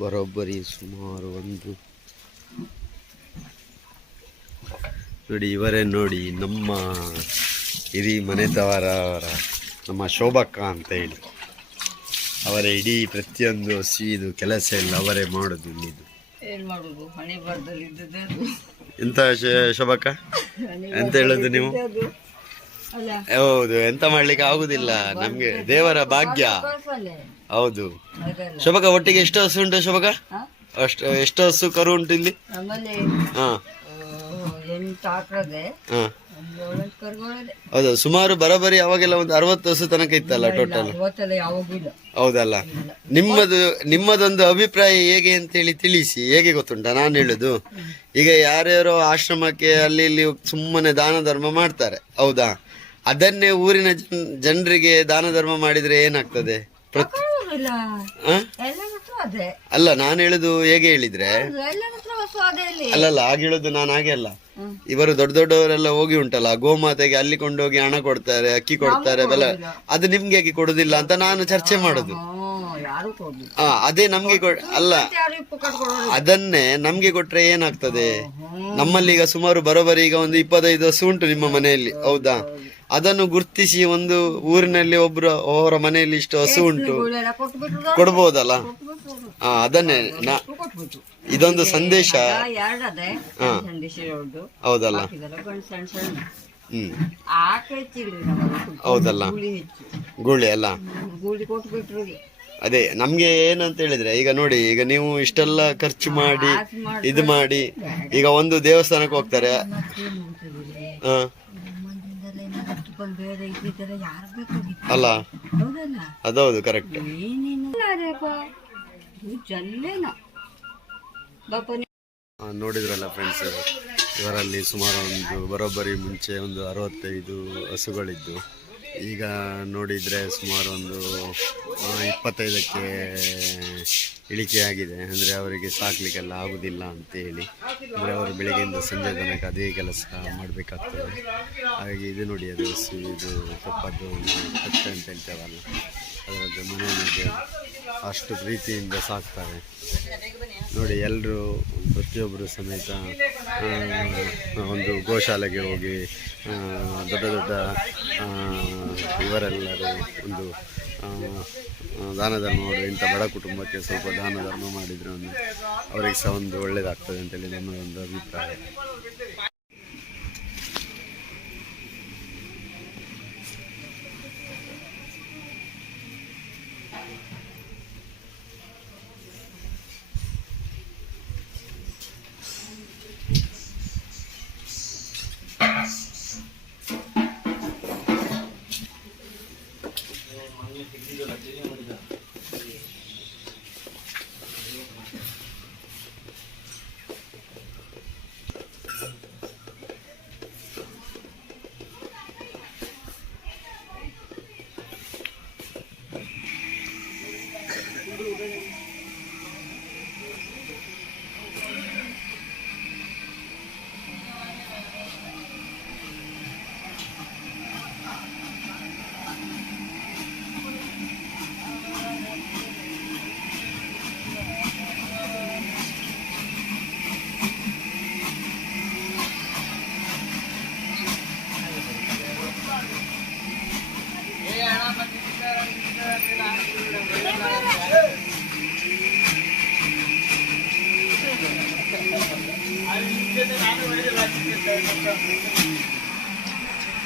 ಬರೋಬ್ಬರಿ ಸುಮಾರು ಒಂದು ನೋಡಿ, ಇವರೇ ನೋಡಿ ನಮ್ಮ ಹಿರಿ ಮನೆತವರವರ ನಮ್ಮ ಶೋಭಕ್ಕ ಅಂತ ಹೇಳಿ. ಅವರ ಇಡೀ ಪ್ರತಿಯೊಂದು ಸೀದು ಕೆಲಸ ಎಲ್ಲ ಅವರೇ ಮಾಡೋದು. ಇಲ್ಲಿದು ಎಂತ ಶೋಭಕ್ಕ ಎಂತ ಹೇಳೋದು ನೀವು? ಹೌದು, ಎಂತ ಮಾಡ್ಲಿಕ್ಕೆ ಆಗುದಿಲ್ಲ, ನಮ್ಗೆ ದೇವರ ಭಾಗ್ಯ. ಹೌದು ಶೋಭಕ್ಕ, ಒಟ್ಟಿಗೆ ಎಷ್ಟು ಹಸು ಉಂಟು ಶೋಭಕ್ಕ? ಎಷ್ಟು ಹಸು ಕರು ಉಂಟು ಇಲ್ಲಿ? ಹೌದಾ, ಸುಮಾರು ಬರೋಬ್ಬರಿ ಅವಾಗೆಲ್ಲ ಒಂದು 60 ಹಸು ತನಕ ಇತ್ತಲ್ಲ ಟೋಟಲ್? ಹೌದಲ್ಲ. ನಿಮ್ಮದೊಂದು ಅಭಿಪ್ರಾಯ ಹೇಗೆ ಅಂತ ಹೇಳಿ ತಿಳಿಸಿ. ಹೇಗೆ ಗೊತ್ತುಂಟಾ ನಾನು ಹೇಳುದು? ಈಗ ಯಾರ್ಯಾರೋ ಆಶ್ರಮಕ್ಕೆ ಅಲ್ಲಿ ಇಲ್ಲಿ ಸುಮ್ಮನೆ ದಾನ ಧರ್ಮ ಮಾಡ್ತಾರೆ, ಹೌದಾ? ಅದನ್ನೇ ಊರಿನ ಜನರಿಗೆ ದಾನ ಧರ್ಮ ಮಾಡಿದ್ರೆ ಏನಾಗ್ತದೆ? ಅಲ್ಲ, ನಾನು ಹೇಳುದು ಹೇಗೆ ಹೇಳಿದ್ರೆ, ಅಲ್ಲಲ್ಲ ಹಾಗೆ ಹೇಳುದು ನಾನು, ಹಾಗೆ ಅಲ್ಲ. ಇವರು ದೊಡ್ಡ ದೊಡ್ಡವರೆಲ್ಲ ಹೋಗಿ ಉಂಟಲ್ಲ ಗೋಮಾತೆಗೆ, ಅಲ್ಲಿ ಕೊಂಡೋಗಿ ಹಣ ಕೊಡ್ತಾರೆ, ಅಕ್ಕಿ ಕೊಡ್ತಾರೆ, ಬೆಲ್ಲ. ಅದು ನಿಮ್ಗೆ ಹೇಗೆ ಕೊಡುದಿಲ್ಲ ಅಂತ ನಾನು ಚರ್ಚೆ ಮಾಡುದು. ಅದೇ ನಮ್ಗೆ ಅಲ್ಲ, ಅದನ್ನೇ ನಮ್ಗೆ ಕೊಟ್ರೆ ಏನಾಗ್ತದೆ? ನಮ್ಮಲ್ಲಿ ಈಗ ಸುಮಾರು ಬರೋಬರಿ ಈಗ ಒಂದು 25 ಹಸು ಉಂಟು ನಿಮ್ಮ ಮನೆಯಲ್ಲಿ, ಹೌದಾ? ಅದನ್ನು ಗುರ್ತಿಸಿ ಒಂದು ಊರಿನಲ್ಲಿ ಅವರ ಮನೆಯಲ್ಲಿ ಇಷ್ಟು ಹಸು ಉಂಟು ಕೊಡ್ಬೋದಲ್ಲ? ಅದನ್ನೇ ಇದೊಂದು ಸಂದೇಶ. ಹೌದಲ್ಲ? ಹೌದಲ್ಲ, ಗೂಳಿ ಅಲ್ಲ. ಅದೇ ನಮ್ಗೆ ಏನಂತ ಹೇಳಿದ್ರೆ, ಈಗ ನೋಡಿ, ಈಗ ನೀವು ಇಷ್ಟೆಲ್ಲ ಖರ್ಚು ಮಾಡಿ ಇದು ಮಾಡಿ ಈಗ ಒಂದು ದೇವಸ್ಥಾನಕ್ಕೆ ಹೋಗ್ತಾರೆ, ಅಲ್ಲ? ಅದೌದು, ಕರೆಕ್ಟ್. ನೋಡಿದ್ರಲ್ಲ ಫ್ರೆಂಡ್ಸ್, ಇವರಲ್ಲಿ ಸುಮಾರು ಒಂದು ಬರೋಬ್ಬರಿ ಮುಂಚೆ ಒಂದು 65 ಹಸುಗಳಿದ್ದು, ಈಗ ನೋಡಿದರೆ ಸುಮಾರು ಒಂದು 25ಕ್ಕೆ ಇಳಿಕೆ ಆಗಿದೆ. ಅಂದರೆ ಅವರಿಗೆ ಸಾಕಲಿಕ್ಕೆಲ್ಲ ಆಗೋದಿಲ್ಲ ಅಂತೇಳಿ, ಅಂದರೆ ಅವರು ಬೆಳಗ್ಗೆಯಿಂದ ಸಂಜೆ ತನಕ ಅದೇ ಕೆಲಸ ಮಾಡಬೇಕಾಗ್ತದೆ. ಹಾಗಾಗಿ ಇದು ನೋಡಿ, ಅದು ಇದು ಕಪ್ಪದ್ದು ಕತ್ತೆ ಅಂತ ಹೇಳ್ತೇವಲ್ಲ, ಅದರದ್ದು ಮನೆಯಲ್ಲಿ ಅಷ್ಟು ಪ್ರೀತಿಯಿಂದ ಸಾಕ್ತಾರೆ ನೋಡಿ. ಎಲ್ಲರೂ ಪ್ರತಿಯೊಬ್ಬರು ಸಮೇತ ಒಂದು ಗೋಶಾಲೆಗೆ ಹೋಗಿ ದೊಡ್ಡ ದೊಡ್ಡ ಇವರೆಲ್ಲರೂ ಒಂದು ದಾನ ಧರ್ಮ ಮಾಡಿ, ಇಂಥ ಬಡ ಕುಟುಂಬಕ್ಕೆ ಸ್ವಲ್ಪ ದಾನ ಧರ್ಮ ಮಾಡಿದರೆ ಅವರಿಗೆ ಸಹ ಒಂದು ಒಳ್ಳೆಯದಾಗ್ತದೆ ಅಂತೇಳಿ ನಮ್ಮ ಒಂದು ಅಭಿಪ್ರಾಯ.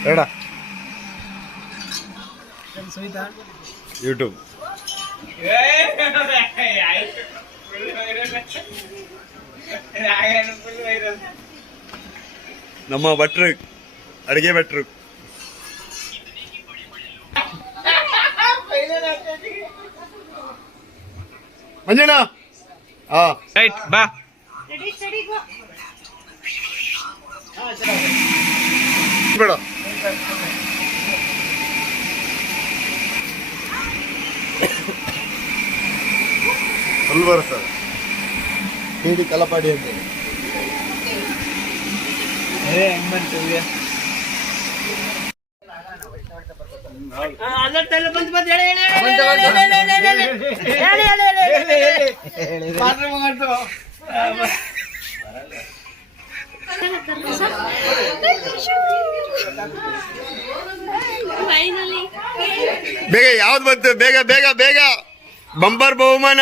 ಬೇಡ ಯೂಟ್ಯೂಬ್ ನಮ್ಮ ಭಟ್ರು, ಅಡಿಗೆ ಭಟ್ರು. ಮಂಜಣ್ಣ ರೈಟ್ ಬಾ. ಬೇಡ ಅಲ್ಲಿ ಬರ್ತದೆ ಹೇಳಿ ಕಲಪಾಡಿ ಅಂತ ಬೇಗ ಯಾವ್ದು ಬಂತು? ಬೇಗ ಬೇಗ ಬೇಗ ಬಂಪರ್ ಬಹುಮಾನ.